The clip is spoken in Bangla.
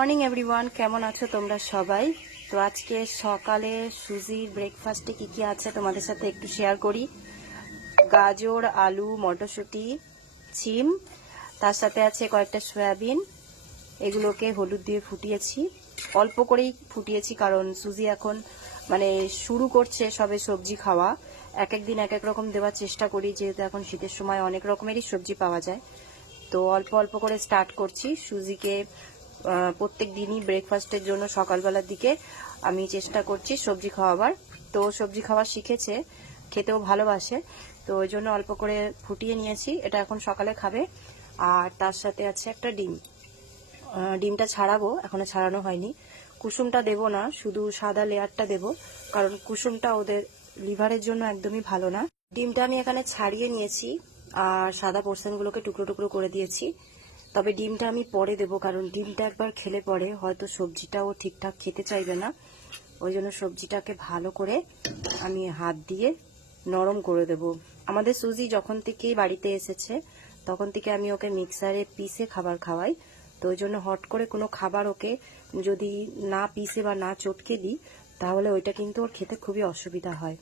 মর্নিং এভরিওয়ান, কেমন আছো তোমরা সবাই? তো আজকে সকালে সুজির ব্রেকফাস্টে কি কি আছে তোমাদের সাথে একটু শেয়ার করি। গাজর, আলু, মটরশুঁটি, সিম, তার সাথে আছে কয়েকটা সয়াবিন। এগুলোকে হলুদ দিয়ে ফুটিয়েছি, অল্প করেই ফুটিয়েছি কারণ সুজি এখন শুরু করছে সবে সবজি খাওয়া। এক এক দিন এক এক রকম দেওয়ার চেষ্টা করি, যেহেতু এখন শীতের সময় অনেক রকমেরই সবজি পাওয়া যায়। তো অল্প অল্প করে স্টার্ট করছি সুজিকে। প্রত্যেক দিনই ব্রেকফাস্টের জন্য সকালবেলার দিকে আমি চেষ্টা করছি সবজি খাওয়াবার। তো সবজি খাওয়া শিখেছে, খেতেও ভালোবাসে, তো ওই জন্য অল্প করে ফুটিয়ে নিয়েছি। এটা এখন সকালে খাবে। আর তার সাথে আছে একটা ডিম। ডিমটা ছাড়াবো, এখনো ছাড়ানো হয়নি। কুসুমটা দেব না, শুধু সাদা লেয়ারটা দেব, কারণ কুসুমটা ওদের লিভারের জন্য একদমই ভালো না। ডিমটা আমি এখানে ছাড়িয়ে নিয়েছি আর সাদা পোর্শনগুলোকে টুকরো টুকরো করে দিয়েছি। তবে ডিমটা আমি পরে দেবো, কারণ ডিমটা একবার খেলে পরে হয়তো সবজিটাও ঠিকঠাক খেতে চাইবে না। ওই জন্য সবজিটাকে ভালো করে আমি হাত দিয়ে নরম করে দেব। আমাদের সুজি যখন থেকেই বাড়িতে এসেছে তখন থেকে আমি ওকে মিক্সারে পিষে খাবার খাওয়াই। তো ওই জন্য হট করে কোনো খাবার ওকে যদি না পিষে বা না চটকে দিই, তাহলে ওইটা কিন্তু ওর খেতে খুবই অসুবিধা হয়।